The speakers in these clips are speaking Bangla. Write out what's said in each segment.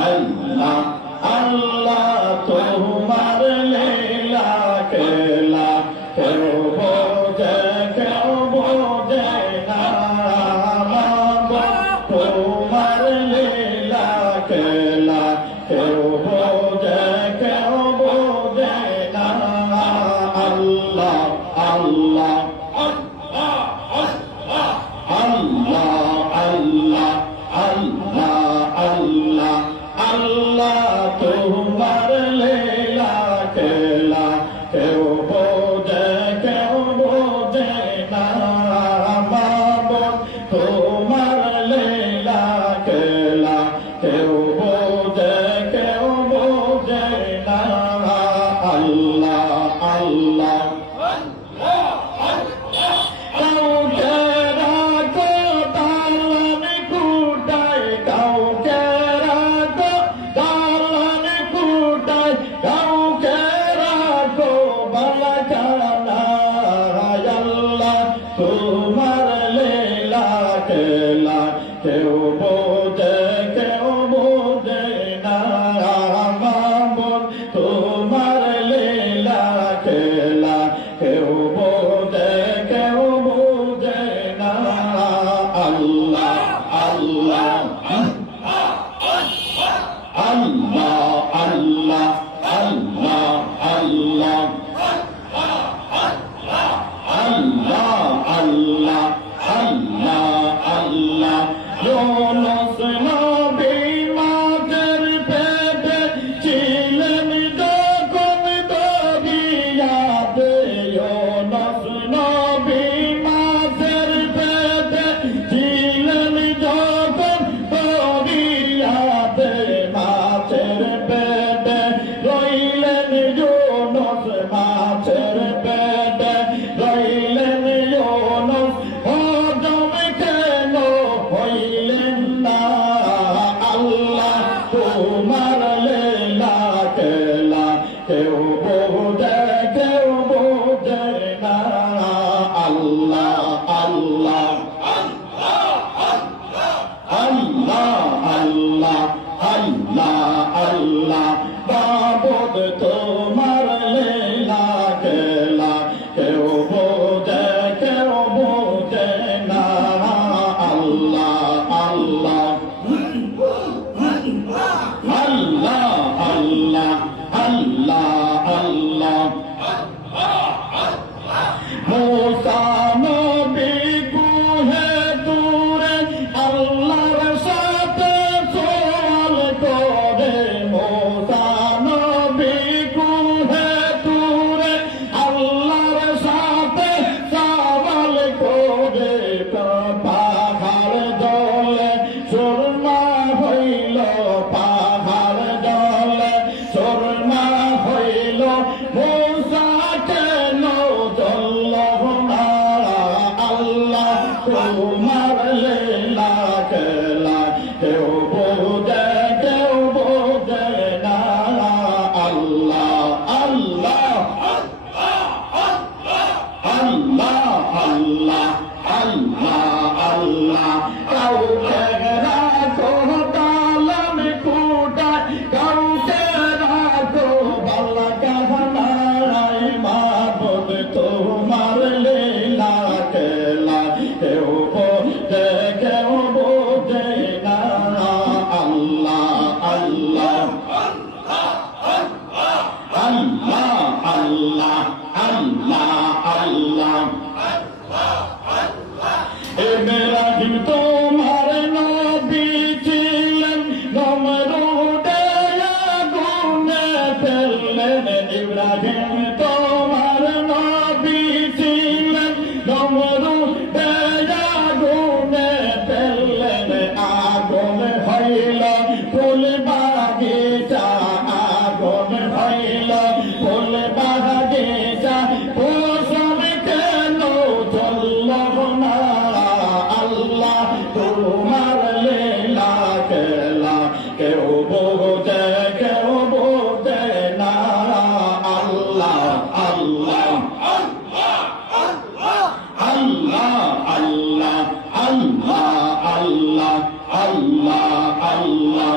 আল্লাহ আল্লাহ তোমার লীলা খেলা কেউ বোঝে না তোমার লীলা খেলা কেউ বোঝে না আল্লাহ আল্লাহ আল্লাহ আল্লাহ আল্লাহ আল্লাহ আল্লাহ তোমার লীলা খেলা কেউ বোঝে না মাবুদ তোমার লীলা খেলা কেউ বোঝে না আল্লাহ আল্লাহ তোমার লীলা খেলা কেউ বোঝে না মাবুদ তোমার লীলা খেলা কেউ বোঝে না আল্লাহ আল্লাহ আল্লাহ আল্লাহ আল্লাহ আল্লাহ আল্লাহ আল্লাহ আল্লাহ আল্লাহ ইউনুস নবী মাছের পেটে ছিলেন যখন দরিয়াতে ইউনুস নবী মাছের পেটে ছিলেন যখন দরিয়াতে মাছের পেটে রইলেন ইউনুস মাছের পেটে রইলেন ইউনুস হজম কেন হইলেন না আল্লাহ তোমার লীলা খেলা কেউ বোঝে না আল্লাহ আল্লাহ আল্লাহ আল্লাহ আল্লাহ আল্লাহ মাবুদ তোমার লীলা খেলা কেউ বোঝে না আল্লাহ আল্লাহ আল্লাহ আল্লাহ আল্লাহ আল্লাহ মুসা নবী গুহে দূরে আল্লাহর সাথে সওয়াল করে মুসা নবী গুহে দূরে আল্লাহর সাথে সওয়াল করে পাহাড় দলে সুরমা হইল পাহাড় দলে সুরমা হইল মুসা কেন চলল না আল্লাহ তোমার লীলা খেলা কেউ বোঝে না আল্লাহ আল্লাহ আল্লাহ আল্লাহ আল্লাহ আল্লাহ কাউকে রাখো তালান কুটায় কাউকে রাখো বালা কাহানায় মাবুদ তোমার লীলা খেলা কেউ বোঝে না আল্লাহ আল্লাহ আল্লাহ আল্লাহ আল্লাহ আল্লাহ ইব্রাহিম তোমার নবী ছিলেন নমরুদে আগুনে ফেললেন ইব্রাহিম তোমার নবী ছিলেন নমরুদে আগুনে ফেললেন আগুন হইল ফুল বাগিচা আগুন হইল ফুল বাগিচা পোষণ কেন চলল না আল্লাহ তোমার লীলা খেলা কেউ বোঝে না আল্লাহ আল্লাহ আল্লাহ আল্লাহ আল্লাহ আল্লাহ আল্লাহ আল্লাহ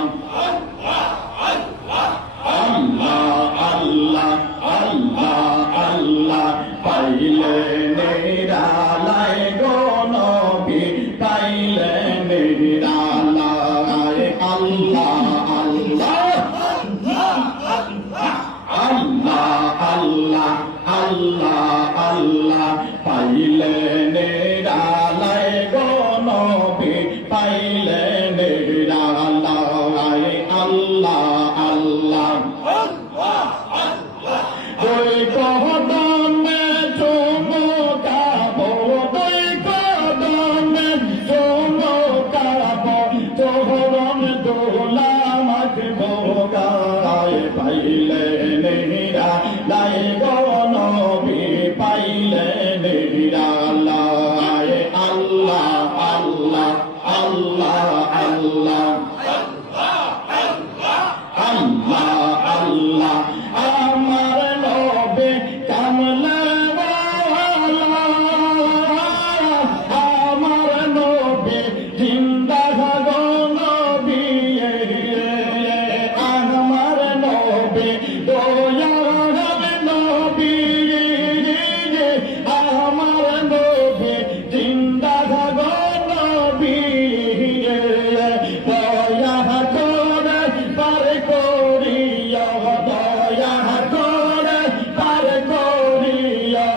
আল্লাহ আল্লাহ পাইলে নিরালায় গো নবী পাইলে নিরালায় আল্লাহ আল্লাহ ওই কদমে চুমকাবো ওই কদমে চুমকাবো চরণ দোলা মাখবো গায়ে পাইলে নিরালায় গো নবী পাইলে নিরালায় আল্লাহ আল্লাহ আল্লাহ আল্লাহ আল্লাহ আল্লাহ আমার নবী কামলাওয়ালা আমার নবী জিন্দা গো নবী আমার নবী দয়ার নবী আমার নবী জিন্দা গো নবী দয়া করে পার করিয়া দয়া করে পার করিয়া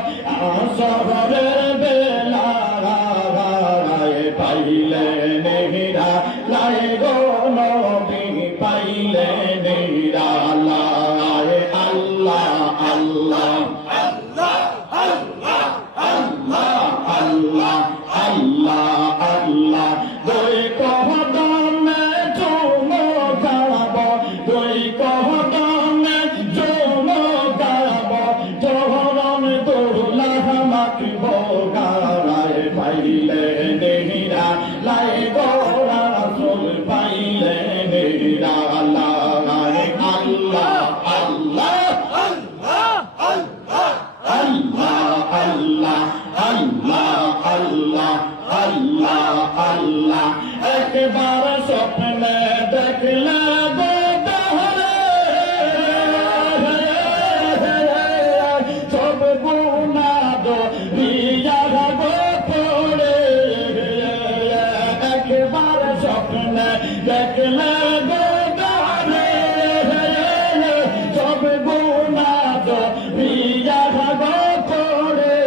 শহরের বেলা পাইলে নেহিরা লাই গো নবী পাইলে নেহিরা লাই আল্লাহ আল্লাহ আল্লাহ আল্লাহ আল্লাহ দুই কদমে চুমকাব দুই কদমে চুমকাব চরণ দোলা মাখব গায়ে পাইলে নেহিরা লাই গো রাসূল পাইলে নেহিরা লাই আল্লাহ আল্লাহ আল্লাহ আল্লাহ আল্লাহ একবার স্বপ্নে দেখলে গো তাহলে সব গুনাহ দিয়া গো পড়ে একবার স্বপ্নে দেখলে গো তাহলে সব গুনাহ দিয়া গো পড়ে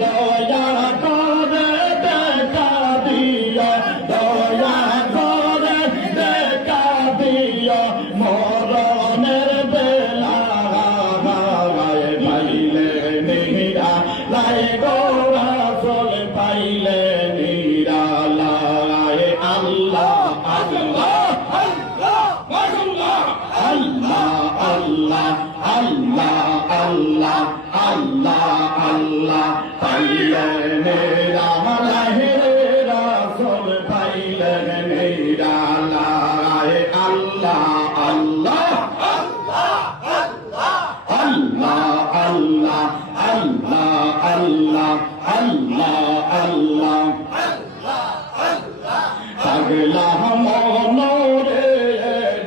দয়া করে দেখা দিও দয়া করে দেখা দিও মরণের বেলা পাইলে নিরা লাই গো রাসূল পাইলে নিরা লাই আল্লাহ আল্লাহ আল্লাহ আল্লাহ পাইলে মেরা লাই রাসূল পাইলে মেরা লাই আল্লাহ আল্লাহ পাগলা মনোরে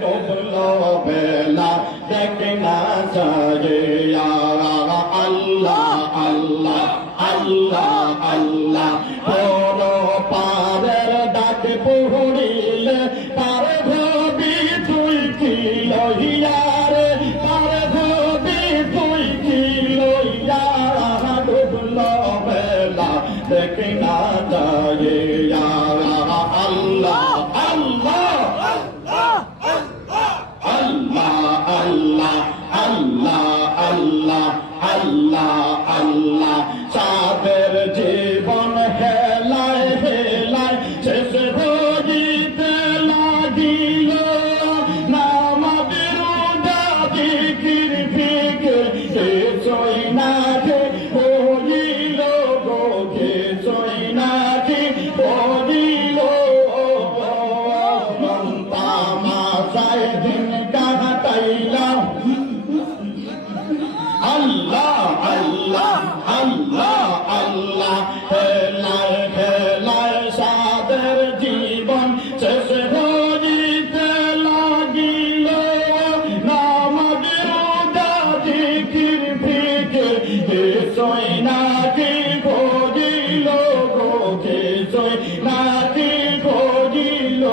ডুবলো বেলা দেখে না যায় আল্লাহ পর পারের ডাক পড়িলে পার ভবি তুই কি লইয়ারে পার ভবি তুই কি লইয়া ডুবলো বেলা দেখে না যায় আল্লাহ সাদের জীবন হেলায় হেলায় শেষ হইতে লাগিল নামাজের রোজা জিকির ফিকির কিছুই না যে হইল গো কিছুই না যে হইল তামাশায় দিন কাটাইলাম আল্লাহ হেলায় সাদের জীবন শেষ হইতে লাগিল নামাজের রোজা জিকির ফিকির কিছুই নাকি ভজিল গো কিছুই নাকি ভজিল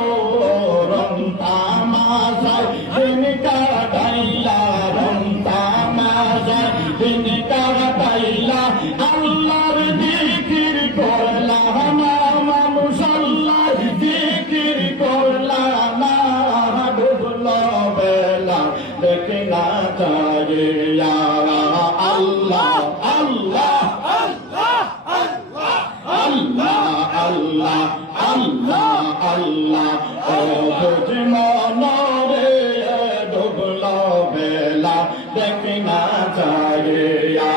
देखना चाहिए या अल्लाह अल्लाह अल्लाह अल्लाह अल्लाह अल्लाह ओ बुझमाना रे डुबला बेला देखना चाहिए या